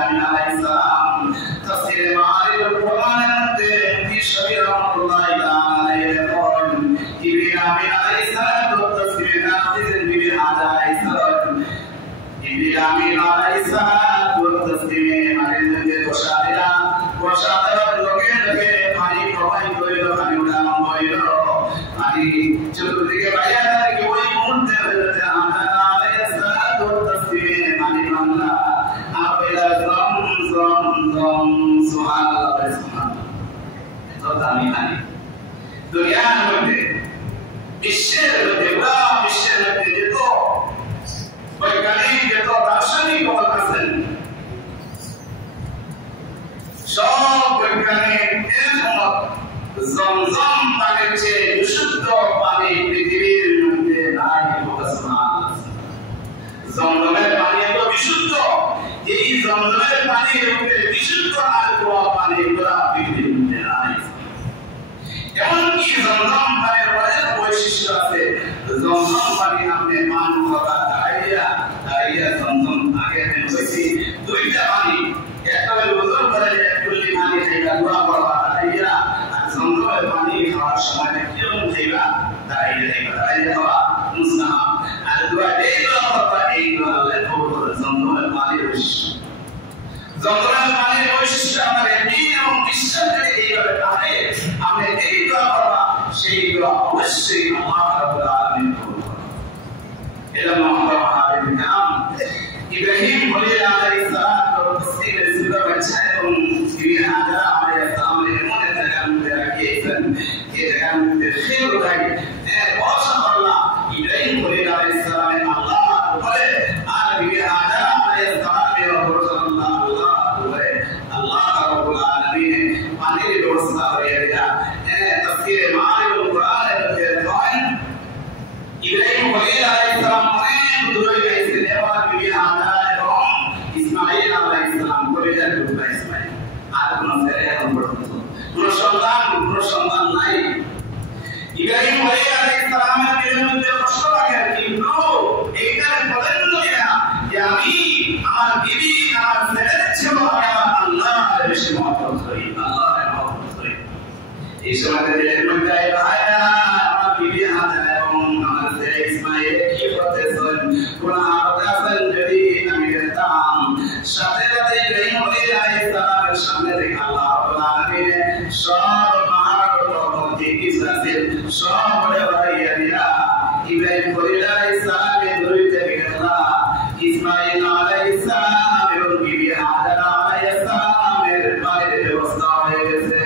আমিন আলাইহিস সালাম তাফসীরে মাআরিফুল কুরআনের মধ্যে মুফতি শফি রাহমাতুল্লাহ আলাইহি বলেন জিবরিল আমিন আলাইহিস সালাম তাফসীরে নাফিসের বিবি হাজা আলাইহিস সালাম জিবরিল আমিন আলাইহিস সালাম তাফসীরে মারিদে বসাদিরা বসাদার লগে লগে পানি প্রবাহিত হইল পানি উঠান হইল পানি চতুর্দিকে বাইরে থেকে ওই মুহূর্তে হযরত আদম আলাইহিস সালাম তাফসীরে পানি বাংলা আপেলা জম জম জম সুবহানাল্লাহ সুবহানাল্লাহ তো দামি পানি দুনিয়ার মধ্যে বিশ্বের মধ্যে পুরা বিশ্বের মধ্যে যত বৈজ্ঞানিক যত দার্শনিক কথা আছেন সব বৈজ্ঞানিক একমত জমজম পানির চেয়ে বিশুদ্ধ পানি পৃথিবীর মধ্যে নাই। জমজমের পানি এত বিশুদ্ধ, এই জমজমের পানির মধ্যে বিশুদ্ধ আর কোন পানি পুরা পৃথিবীর মধ্যে নাই। এমনকি জমজম পানির অনেক বৈশিষ্ট্য আছে। জমজম পানি আপনি মান করা দাঁড়িয়ে জমজম আগে হয়েছি দুইটা পানি, একটা ওজন করে একটুলি পানি খাইবা গুড়া করবা দাঁড়িয়ে, আর জমজমের পানি খাওয়ার সময় কিরকম খাইবা দাঁড়িয়ে খাওয়া মুস্তাহাব। আর দুয়া এই দোয়া করবা, এই দোয়া আল্লাহ কবুল করে। জমজমের পানির বৈশিষ্ট্য, জমজমের পানির বৈশিষ্ট্য আমার একদিন এবং বিশ্বাস করে এইভাবে তাহলে আপনি এই দোয়া করবা, সেই দোয়া অবশ্যই আল্লাহ রাব্বুল আলামিন কবুল করবেন। এলা মুহাম্মদ আলাইহিস সালাম ইব্রাহিম খলিল আলাইহিস সালাম তফসীর সূরা বাচ্চা এবং বিবি হাজরা আলাইহিস সালামের এমন একটা জায়গার মধ্যে রাখিয়েছেন যে জায়গার মধ্যে খেল উঠাই মাশাআল্লাহ ইব্রাহিম খলিল আলাইহিস সালামের আল্লাহ বলে আর বিবি হাজরা আলাইহিস সালামের রাসূলুল্লাহ আল্লাহ বলে আল্লাহ রাব্বুল আলামিন পানির ব্যবস্থা করে দেয়া। তাফসীরে মাআরিফুল কুরআনের মধ্যে কয় ইব্রাহিম খলিল আলাইহিস সালাম অনেক দূরে গিয়েছিলেন এবং বিবি হাজরা এবং ইসমাঈল আলাইহিস সালাম কলিজার টুকরা ইসমাঈল আর কোন ছেলে এখন পর্যন্ত কোন সন্তান নাই। ইব্রাহিম আলাইহিস সালামের দিলের মধ্যে কষ্ট লাগে, কিন্তু এইটা বলেন না যে আমি আমার বিবি আমার ছেলের চেয়ে আমার আল্লাহর বেশি মহব্বত করি, আল্লাহর মহব্বত করি। এই সময় দিলের মধ্যে ভাইরা আমার বিবি হাজরা এবং আমার ছেলে ইসমাঈল কি করতেছেন কোন আবদাসন যদি আমি দেখতাম, সাথে সাথে ইব্রাহিম আলাইহিস সালামের সামনে থেকে আল্লাহ রাব্বুল আলামিন সব পাহাড় পর্বত যে কিছু আছে সব বাড়িয়ে দিলা। ইব্রাহিম আলাইহিস সালামের দরিতে গেলা, ইসমাঈল আলাইহিস সালাম এবং বিবি হাজরা আলাইহিস সালামের বাড়ির ব্যবস্থা হয়ে গেছে।